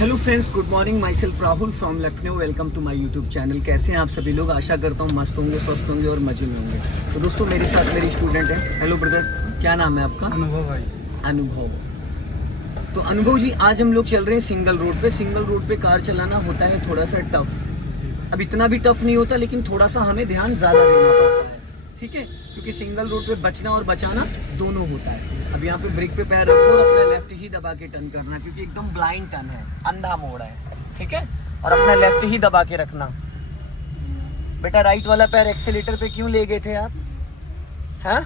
Hello friends, good morning. Myself Rahul from Lucknow. Welcome to my YouTube channel. कैसे हैं आप सभी लोग? आशा करता हूँ मस्त होंगे, स्वस्थ होंगे और मजे में होंगे। तो दोस्तों, मेरे साथ मेरी स्टूडेंट है। हेलो ब्रदर, क्या नाम है आपका? अनुभव भाई। अनुभव। तो अनुभव जी, आज हम लोग चल रहे हैं सिंगल रोड पे। सिंगल रोड पे कार चलाना होता है थोड़ा सा टफ। अब इतना भी टफ नहीं होता, लेकिन थोड़ा सा हमें ध्यान ज़्यादा देना पड़ता है, ठीक है? क्योंकि सिंगल रोड पे बचना और बचाना दोनों होता है। अब यहाँ पे ब्रेक पे पैर रखो और अपना लेफ्ट ही दबा के टर्न करना, क्योंकि एकदम ब्लाइंड टर्न है, अंधा मोड़ है, ठीक है? और अपना लेफ्ट ही दबा के रखना। बेटा, राइट वाला पैर एक्सीलेटर पे क्यों ले गए थे आप? हाँ,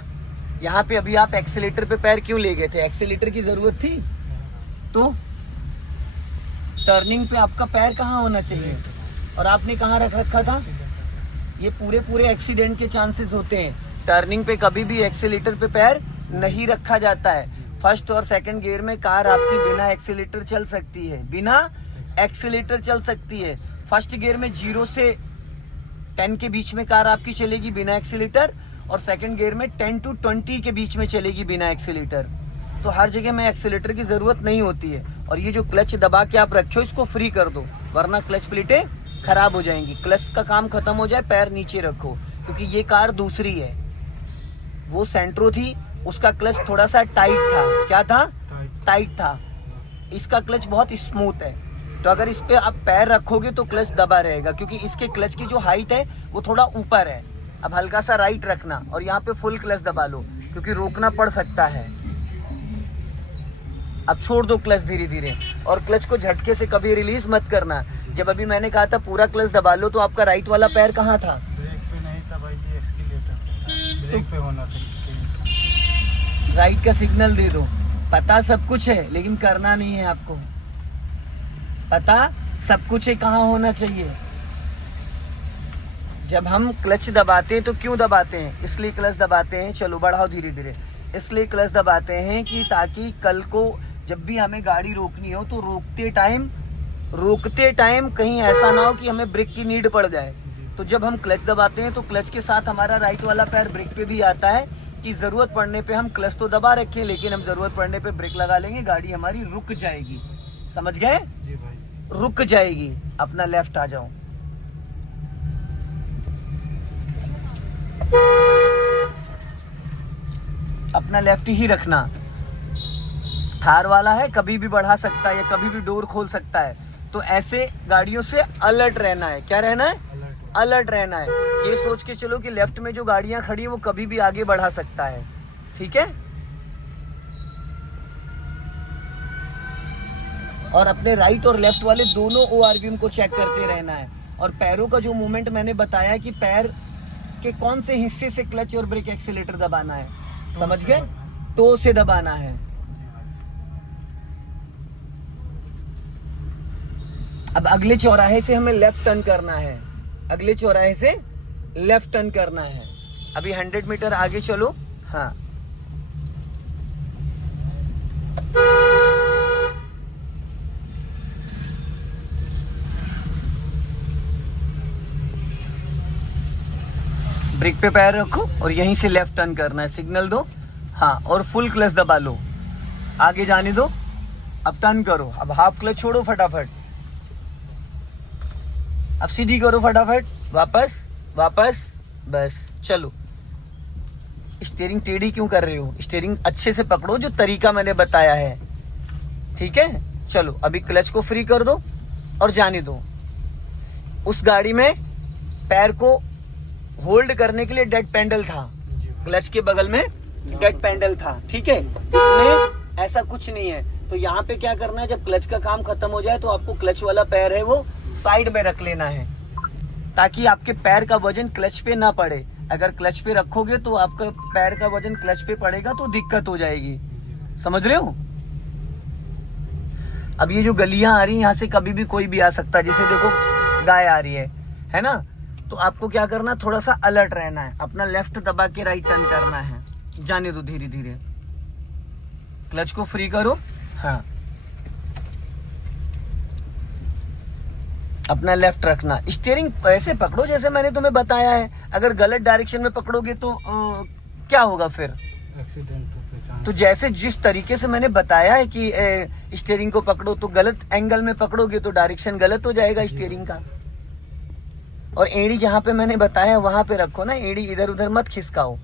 यहाँ पे अभी आप एक्सीलेटर पे पैर क्यों ले गए थे? एक्सीलेटर की जरूरत थी? तो टर्निंग पे आपका पैर कहाँ होना चाहिए और आपने कहाँ रख रखा था? ये पूरे एक्सीडेंट के चांसेस होते हैं। टर्निंग पे कभी भी एक्सीलेटर पे पैर नहीं रखा जाता है। फर्स्ट और सेकंड गियर में कार आपकी बिना एक्सीलेटर चल सकती है, बिना एक्सीलेटर चल सकती है। फर्स्ट गियर में 0 से 10 के बीच में कार आपकी चलेगी बिना एक्सीलेटर, और सेकंड गियर में 10 to 20 के बीच में चलेगी बिना एक्सीलेटर। तो हर जगह में एक्सीलेटर की जरूरत नहीं होती है। और ये जो क्लच दबा के आप रखे हो, इसको फ्री कर दो, वरना क्लच प्लेटें खराब हो जाएंगी। क्लच का काम खत्म हो जाए, पैर नीचे रखो, क्योंकि ये कार दूसरी है। वो सेंट्रो थी, उसका क्लच थोड़ा सा टाइट था। क्या था? टाइट था। इसका क्लच बहुत स्मूथ है। तो अगर इस पे आप पैर रखोगे तो क्लच दबा रहेगा, क्योंकि इसके क्लच की जो हाइट है वो थोड़ा ऊपर है। अब हल्का सा राइट रखना और यहाँ पे फुल क्लच दबा लो, क्योंकि रोकना पड़ सकता है। अब छोड़ दो क्लच धीरे धीरे, और क्लच को झटके से कभी रिलीज मत करना। जब अभी मैंने कहा था पूरा क्लच दबा लो, तो आपका राइट वाला पैर कहाँ था? ब्रेक पे नहीं था भाई, ये एक्सीलेटर ब्रेक पे होना था। राइट का सिग्नल दे दो। पता सब कुछ है, लेकिन करना नहीं है आपको। पता सब कुछ है, कहाँ होना चाहिए। जब हम क्लच दबाते हैं तो क्यों दबाते हैं? इसलिए क्लच दबाते हैं, चलो बढ़ाओ धीरे धीरे। इसलिए क्लच दबाते हैं कि ताकि कल को जब भी हमें गाड़ी रोकनी हो तो रोकते टाइम कहीं ऐसा ना हो कि हमें ब्रेक की नीड पड़ जाए। तो जब हम क्लच दबाते हैं तो क्लच के साथ हमारा राइट वाला पैर ब्रेक पे भी आता है, कि जरूरत पड़ने पे हम क्लच तो दबा रखें, लेकिन हम जरूरत पड़ने पे ब्रेक लगा लेंगे, गाड़ी हमारी रुक जाएगी। समझ गए? जी भाई। रुक जाएगी। अपना लेफ्ट आ जाओ। अपना लेफ्ट ही रखना। थार वाला है, कभी भी बढ़ा सकता है या कभी भी डोर खोल सकता है। तो ऐसे गाड़ियों से अलर्ट रहना है। क्या रहना है? अलर्ट रहना है। ये सोच के चलो कि लेफ्ट में जो गाड़ियां खड़ी है वो कभी भी आगे बढ़ा सकता है, ठीक है? और अपने राइट और लेफ्ट वाले दोनों ORVM को चेक करते रहना है। और पैरों का जो मूवमेंट मैंने बताया कि पैर के कौन से हिस्से से क्लच और ब्रेक एक्सीलेटर दबाना है, समझ गए? टो से दबाना है। अब अगले चौराहे से हमें लेफ्ट टर्न करना है। अगले चौराहे से लेफ्ट टर्न करना है। अभी 100 मीटर आगे चलो। हाँ, ब्रेक पे पैर रखो और यहीं से लेफ्ट टर्न करना है। सिग्नल दो। हाँ, और फुल क्लच दबा लो। आगे जाने दो। अब टर्न करो। अब हाफ क्लच छोड़ो फटाफट। अब सीधी करो फटाफट। वापस। बस चलो। स्टीयरिंग टेढ़ी क्यों कर रहे हो? स्टीयरिंग अच्छे से पकड़ो, जो तरीका मैंने बताया है, ठीक है? चलो, अभी क्लच को फ्री कर दो और जाने दो। उस गाड़ी में पैर को होल्ड करने के लिए डेड पैडल था। क्लच के बगल में डेड पैडल था, ठीक है? इसमें ऐसा कुछ नहीं है। तो यहाँ पे क्या करना है, जब क्लच का काम खत्म हो जाए तो आपको क्लच वाला पैर है वो साइड में रख लेना है, ताकि आपके पैर का वजन क्लच पे ना पड़े। अगर क्लच पे रखोगे तो आपका पैर का वजन क्लच पे पड़ेगा तो दिक्कत हो जाएगी। समझ रहे हो? अब ये जो गलियां आ रही हैं, यहाँ से कभी भी कोई भी आ सकता है। जैसे देखो, गाय आ रही है ना? तो आपको क्या करना, थोड़ा सा अलर्ट रहना है। अपना लेफ्ट दबा के राइट टर्न करना है। जाने दो धीरे धीरे। क्लच को फ्री करो। हाँ, अपना लेफ्ट रखना। स्टीयरिंग ऐसे पकड़ो जैसे मैंने तुम्हें बताया है। अगर गलत डायरेक्शन में पकड़ोगे तो क्या होगा फिर? एक्सीडेंट पे चांस। तो जैसे जिस तरीके से मैंने बताया है कि स्टीयरिंग को पकड़ो तो गलत एंगल में पकड़ोगे तो डायरेक्शन गलत हो जाएगा स्टीयरिंग का। और एड़ी जहाँ पे मैंने बताया वहां पे रखो ना, एड़ी इधर उधर मत खिसकाओ,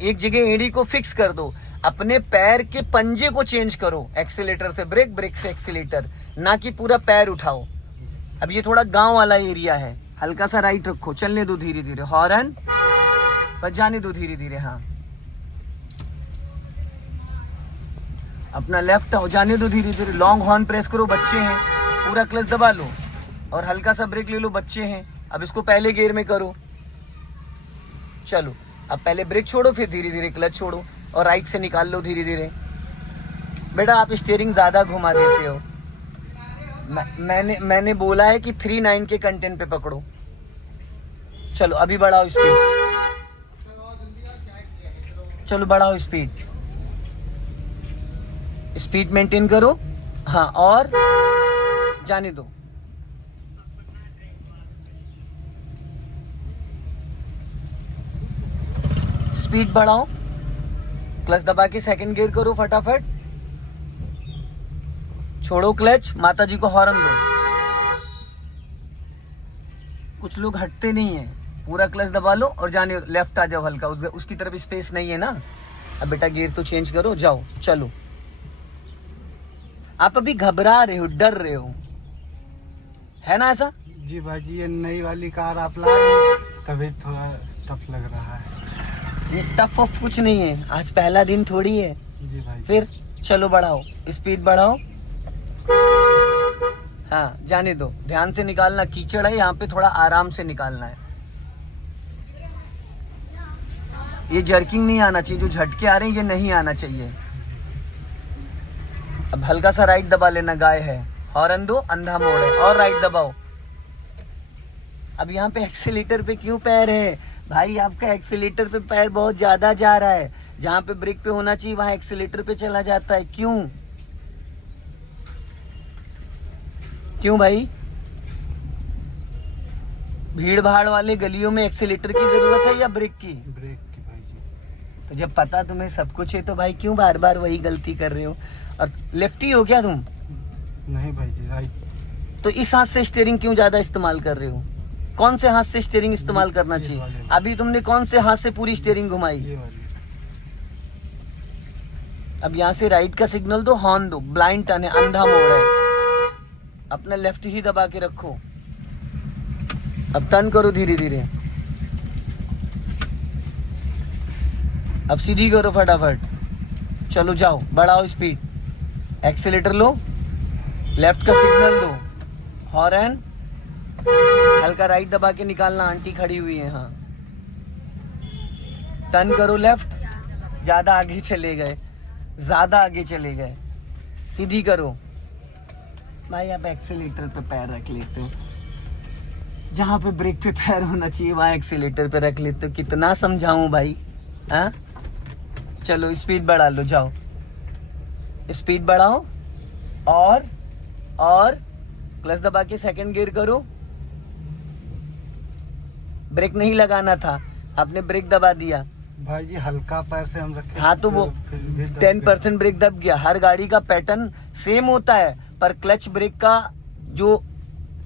एक जगह एड़ी को फिक्स कर दो। अपने पैर के पंजे को चेंज करो, एक्सीलेटर से ब्रेक, ब्रेक से एक्सीलेटर, ना कि पूरा पैर उठाओ। अब ये थोड़ा गांव वाला एरिया है, हल्का सा राइट रखो, चलने दो धीरे धीरे, हॉर्न बस जाने दो धीरे धीरे। हाँ अपना लेफ्ट हो जाने दो धीरे धीरे, लॉन्ग हॉर्न प्रेस करो, बच्चे हैं, पूरा क्लच दबा लो और हल्का सा ब्रेक ले लो, बच्चे हैं। अब इसको पहले गियर में करो, चलो अब पहले ब्रेक छोड़ो फिर धीरे धीरे क्लच छोड़ो और राइट से निकाल लो धीरे धीरे। बेटा आप स्टीयरिंग ज्यादा घुमा देते हो। मैंने बोला है कि 3/9 के कंटेंट पे पकड़ो। चलो अभी बढ़ाओ स्पीड, चलो बढ़ाओ स्पीड, स्पीड मेंटेन करो। हाँ और जाने दो। स्पीड बढ़ाओ, क्लच दबा के सेकंड गियर करो फटाफट, छोड़ो क्लच, माता जी को हॉर्न दो। कुछ लोग हटते नहीं है, पूरा क्लच दबा लो और जाने, लेफ्ट आ जाओ हल्का, उसकी तरफ स्पेस नहीं है ना। अब बेटा गियर तो चेंज करो, जाओ चलो। आप अभी घबरा रहे हो, डर रहे हो, है ना ऐसा? जी भाई जी, ये नई वाली कार आप लाए तभी थोड़ा टफ लग रहा है। ये टफ ऑफ कुछ नहीं है, आज पहला दिन थोड़ी है। जी भाई। फिर चलो बढ़ाओ, स्पीड बढ़ाओ। हाँ जाने दो, ध्यान से निकालना, कीचड़ है यहाँ पे, थोड़ा आराम से निकालना है। ये जर्किंग नहीं आना चाहिए, जो झटके आ रहे हैं ये नहीं आना चाहिए। अब हल्का सा राइट दबा लेना, गाय है, हॉर्न दो, अंधा मोड़ है, और राइट दबाओ। अब यहाँ पे एक्सीलेटर पे क्यों पैर है भाई? आपका एक्सीलेटर पे पैर बहुत ज्यादा जा रहा है, जहाँ पे ब्रेक पे होना चाहिए वहां एक्सीलेटर पे चला जाता है। क्यों क्यों भाई? भीड़ भाड़ वाले गलियों में एक्सीलेटर की जरूरत है या ब्रेक की? ब्रेक की भाई जी। तो जब पता तुम्हें सब कुछ है तो भाई क्यों बार बार वही गलती कर रहे हो? और लेफ्टी हो क्या तुम? नहीं भाई जी, राइट। तो इस हाथ से स्टीयरिंग क्यों ज्यादा इस्तेमाल कर रहे हो? कौन से हाथ से स्टीयरिंग इस्तेमाल करना चाहिए? अभी तुमने कौन से हाथ से पूरी स्टीयरिंग घुमाई? ये वाली। अब यहाँ से राइट का सिग्नल दो, हॉर्न दो, ब्लाइंड टर्न है, अंधा मोड़ है, अपना लेफ्ट ही दबा के रखो। अब टर्न करो धीरे धीरे, अब सीधी करो फटाफट, चलो जाओ, बढ़ाओ स्पीड, एक्सीलेटर लो, लेफ्ट का सिग्नल दो, हॉर्न, हल्का राइट दबा के निकालना, आंटी खड़ी हुई है। हाँ टर्न करो लेफ्ट, ज्यादा आगे चले गए, ज्यादा आगे चले गए, सीधी करो। भाई आप एक्सीलेटर पे पैर रख लेते हो, जहाँ पे ब्रेक पे पैर होना चाहिए वहां एक्सीलेटर पे रख लेते हो। कितना समझाऊं भाई? हाँ चलो स्पीड बढ़ा लो, जाओ स्पीड बढ़ाओ, और क्लच दबा के सेकंड गियर करो। ब्रेक नहीं लगाना था, आपने ब्रेक दबा दिया भाई जी, हल्का पैर से हम रखे। हाँ तो वो 10% ब्रेक दब गया। हर गाड़ी का पैटर्न सेम होता है, पर क्लच ब्रेक का जो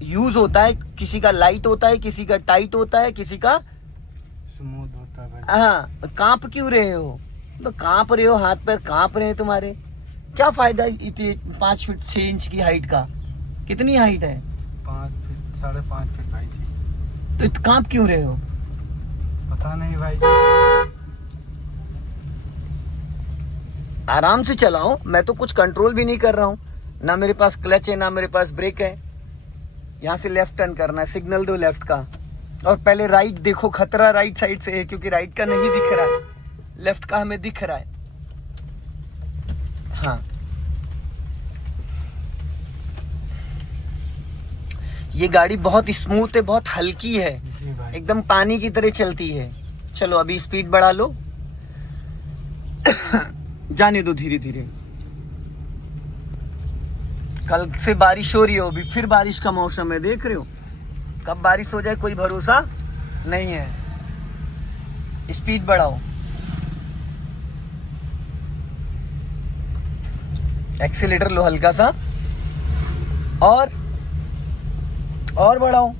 यूज होता है, किसी का लाइट होता है, किसी का टाइट होता है, किसी का स्मूथ होता है भाई। हाँ। कांप क्यों रहे हो? तो कांप रहे हो, हाथ पैर कांप रहे हैं तुम्हारे, क्या फायदा? 5 फीट 6 इंच की हाइट का, कितनी हाइट है? 5 फीट 5.5 फीट भाई जी। तो कांप क्यों रहे हो? पता नहीं भाई जी। आराम से चलाओ, मैं तो कुछ कंट्रोल भी नहीं कर रहा हूँ, ना मेरे पास क्लच है ना मेरे पास ब्रेक है। यहाँ से लेफ्ट टर्न करना है, सिग्नल दो लेफ्ट का, और पहले राइट देखो, खतरा राइट साइड से है क्योंकि राइट का नहीं दिख रहा है, लेफ्ट का हमें दिख रहा है। हाँ ये गाड़ी बहुत स्मूथ है, बहुत हल्की है, जी भाई। एकदम पानी की तरह चलती है। चलो अभी स्पीड बढ़ा लो, जाने दो धीरे धीरे। कल से बारिश हो रही है, अभी फिर बारिश का मौसम है, देख रहे हो, कब बारिश हो जाए कोई भरोसा नहीं है। स्पीड बढ़ाओ, एक्सीलेटर लो हल्का सा, और बढ़ाओ।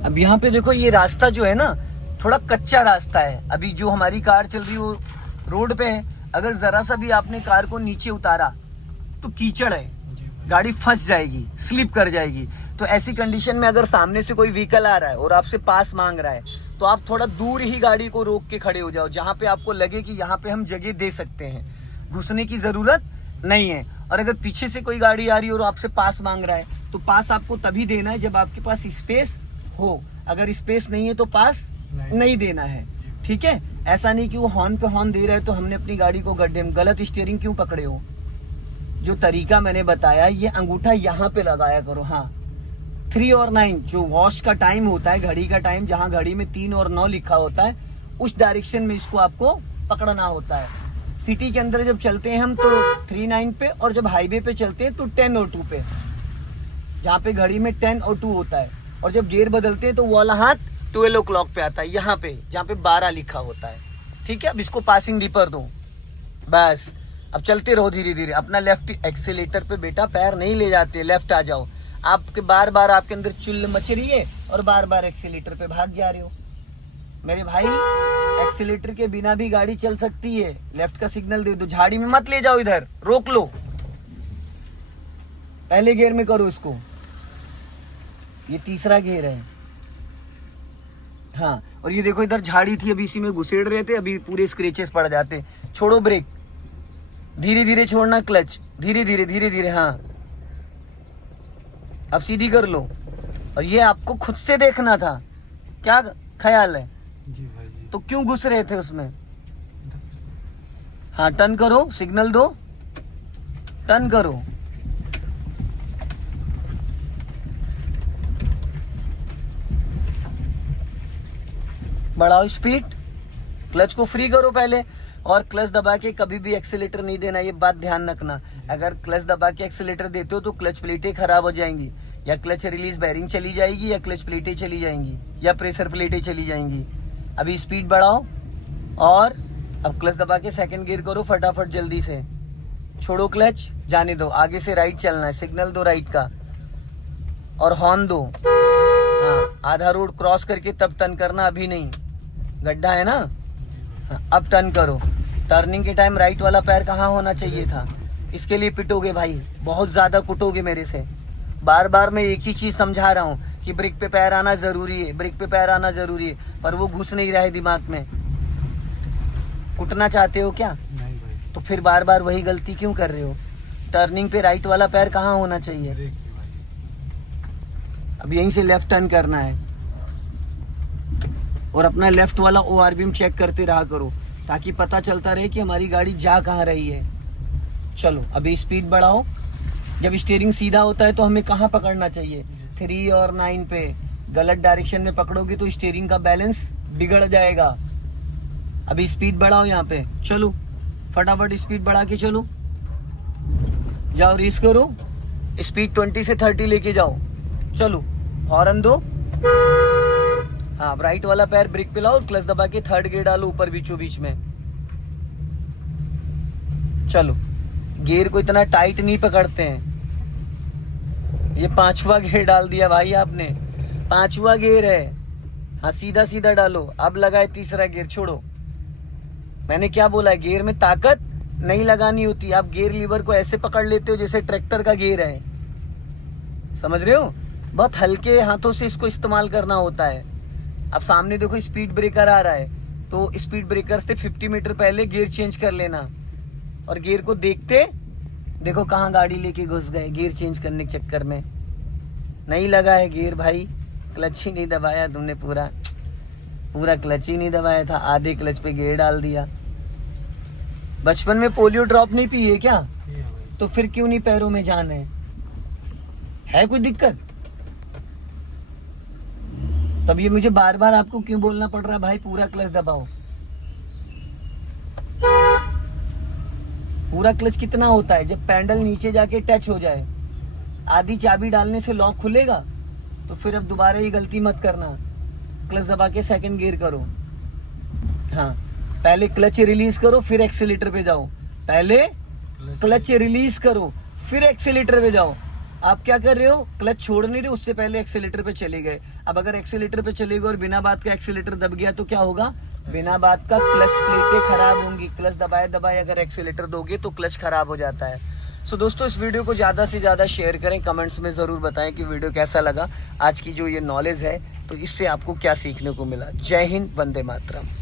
अब यहाँ पे देखो, ये रास्ता जो है ना थोड़ा कच्चा रास्ता है। अभी जो हमारी कार चल रही है वो रोड पे है। अगर जरा सा भी आपने कार को नीचे उतारा तो कीचड़ है, गाड़ी फंस जाएगी, स्लिप कर जाएगी। तो ऐसी कंडीशन में अगर सामने से कोई व्हीकल आ रहा है और आपसे पास मांग रहा है तो आप थोड़ा दूर ही गाड़ी को रोक के खड़े हो जाओ, जहाँ पे आपको लगे कि यहाँ पे हम जगह दे सकते हैं, घुसने की जरूरत नहीं है। और अगर पीछे से कोई गाड़ी आ रही है और आपसे पास मांग रहा है तो पास आपको तभी देना है जब आपके पास स्पेस हो। अगर स्पेस नहीं है तो पास नहीं देना है, ठीक है। ऐसा नहीं कि वो हॉर्न पे हॉर्न दे रहे हैं तो हमने अपनी गाड़ी को गड्ढे में, गलत स्टीयरिंग क्यों पकड़े हो। जो तरीका मैंने बताया, ये अंगूठा यहाँ पे लगाया करो। हाँ, 3 और 9 जो वॉश का टाइम होता है, घड़ी का टाइम, जहाँ घड़ी में 3 और 9 लिखा होता है, उस डायरेक्शन में इसको आपको पकड़ना होता है। सिटी के अंदर जब चलते हैं हम तो 3-9 पे, और जब हाईवे पे चलते हैं तो 10 और 2 पे, जहाँ पे घड़ी में 10 और 2 होता है। और जब गियर बदलते हैं तो वो वाला हाथ 12 o'clock पे आता है, यहाँ पे जहाँ पे 12 लिखा होता है, ठीक है। अब इसको पासिंग डीपर दो, बस। अब चलते रहो धीरे धीरे। अपना लेफ्ट एक्सीलेटर पे बेटा पैर नहीं ले जाते, लेफ्ट आ जाओ। आपके बार बार आपके अंदर चुल मच रही है और बार बार एक्सीलेटर पे भाग जा रहे हो। मेरे भाई, एक्सीलेटर के बिना भी गाड़ी चल सकती है। लेफ्ट का सिग्नल दे दो, झाड़ी में मत ले जाओ, इधर रोक लो, पहले गियर में करो इसको। ये तीसरा गियर है। हाँ, और ये देखो इधर झाड़ी थी, अभी इसी में घुसेड़ रहे थे, अभी पूरे स्क्रेचेस पड़ जाते। छोड़ो ब्रेक, धीरे धीरे छोड़ना क्लच, धीरे धीरे धीरे धीरे। हाँ, अब सीधी कर लो। और ये आपको खुद से देखना था, क्या ख्याल है जी भाई जी। तो क्यों घुस रहे थे उसमें। हाँ, टर्न करो, सिग्नल दो, टर्न करो। बढ़ाओ स्पीड, क्लच को फ्री करो पहले, और क्लच दबा के कभी भी एक्सीलेटर नहीं देना, ये बात ध्यान रखना। अगर क्लच दबा के एक्सीलेटर देते हो तो क्लच प्लेटें खराब हो जाएंगी, या क्लच रिलीज बैरिंग चली जाएगी, या क्लच प्लेटें चली जाएंगी, या प्रेशर प्लेटें चली जाएंगी। अभी स्पीड बढ़ाओ, और अब क्लच दबा के सेकंड गियर करो फटाफट जल्दी से। छोड़ो क्लच, जाने दो, आगे से राइट चलना है, सिग्नल दो राइट का और हॉर्न दो। हाँ, आधा रोड क्रॉस करके तब टर्न करना, अभी नहीं, गड्ढा है ना। हाँ, अब टर्न करो। टर्निंग के टाइम राइट वाला पैर कहाँ होना चाहिए था। इसके लिए पिटोगे भाई, बहुत ज्यादा कुटोगे मेरे से। बार बार मैं एक ही चीज समझा रहा हूँ कि ब्रेक पे पैर आना जरूरी है, ब्रेक पे पैर आना जरूरी है, पर वो घुस नहीं रहा है दिमाग में। कुटना चाहते हो क्या? नहीं भाई। तो फिर बार बार वही गलती क्यों कर रहे हो। टर्निंग पे राइट वाला पैर कहाँ होना चाहिए। ब्रेक पे भाई। अब यहीं से लेफ्ट टर्न करना है, और अपना लेफ्ट वाला ORBM चेक करते रहा करो, ताकि पता चलता रहे कि हमारी गाड़ी जा कहाँ रही है। चलो अभी स्पीड बढ़ाओ। जब स्टीयरिंग सीधा होता है तो हमें कहाँ पकड़ना चाहिए, 3 और 9 पे। गलत डायरेक्शन में पकड़ोगे तो स्टीयरिंग का बैलेंस बिगड़ जाएगा। अभी स्पीड बढ़ाओ यहाँ पे, चलो फटाफट स्पीड बढ़ा के चलो, जाओ रेस करो, स्पीड 20 से 30 लेके जाओ। चलो हॉर्न दो। हाँ, राइट वाला पैर ब्रेक पे लाओ, क्लच दबा के थर्ड गियर डालो ऊपर बीचों बीच में। चलो, गियर को इतना टाइट नहीं पकड़ते हैं। ये 5वां गियर डाल दिया भाई आपने, 5वां गियर है। हाँ, सीधा सीधा डालो। अब लगाए तीसरा गियर, छोड़ो। मैंने क्या बोला है, गियर में ताकत नहीं लगानी होती। आप गियर लीवर को ऐसे पकड़ लेते हो जैसे ट्रैक्टर का गियर है, समझ रहे हो। बहुत हल्के हाथों से इसको इस्तेमाल करना होता है। अब सामने देखो स्पीड ब्रेकर आ रहा है, तो स्पीड ब्रेकर से 50 मीटर पहले गियर चेंज कर लेना। और गियर को देखते देखो कहाँ गाड़ी लेके घुस गए गियर चेंज करने के चक्कर में। नहीं लगा है गियर भाई, क्लच ही नहीं दबाया तुमने, पूरा क्लच ही नहीं दबाया था, आधे क्लच पे गियर डाल दिया। बचपन में पोलियो ड्रॉप नहीं पिए क्या? तो फिर क्यों नहीं पैरों में जान है कोई दिक्कत? तब ये मुझे बार बार आपको क्यों बोलना पड़ रहा है भाई पूरा क्लच दबाओ? पूरा क्लच कितना होता है? जब पैडल नीचे जाके टच हो जाए, आधी चाबी डालने से लॉक खुलेगा, तो फिर अब दोबारा ये गलती मत करना, क्लच दबा के सेकंड गियर करो। हाँ, पहले क्लच रिलीज करो फिर एक्सीलेटर पे जाओ, पहले क्लच रिलीज करो फिर एक्सीलेटर पे जाओ। आप क्या कर रहे हो? क्लच छोड़ नहीं रहे, उससे पहले एक्सीलेटर पे चले गए। अब अगर एक्सीलेटर पे चले गए और बिना बात का एक्सीलेटर दब गया तो क्या होगा? बिना बात का क्लच प्लेटें खराब होंगी। क्लच दबाए दबाए अगर एक्सीलेटर दोगे तो क्लच खराब हो जाता है। सो दोस्तों, इस वीडियो को ज़्यादा से ज़्यादा शेयर करें, कमेंट्स में ज़रूर बताएं कि वीडियो कैसा लगा। आज की जो ये नॉलेज है, तो इससे आपको क्या सीखने को मिला। जय हिंद, वंदे मातरम।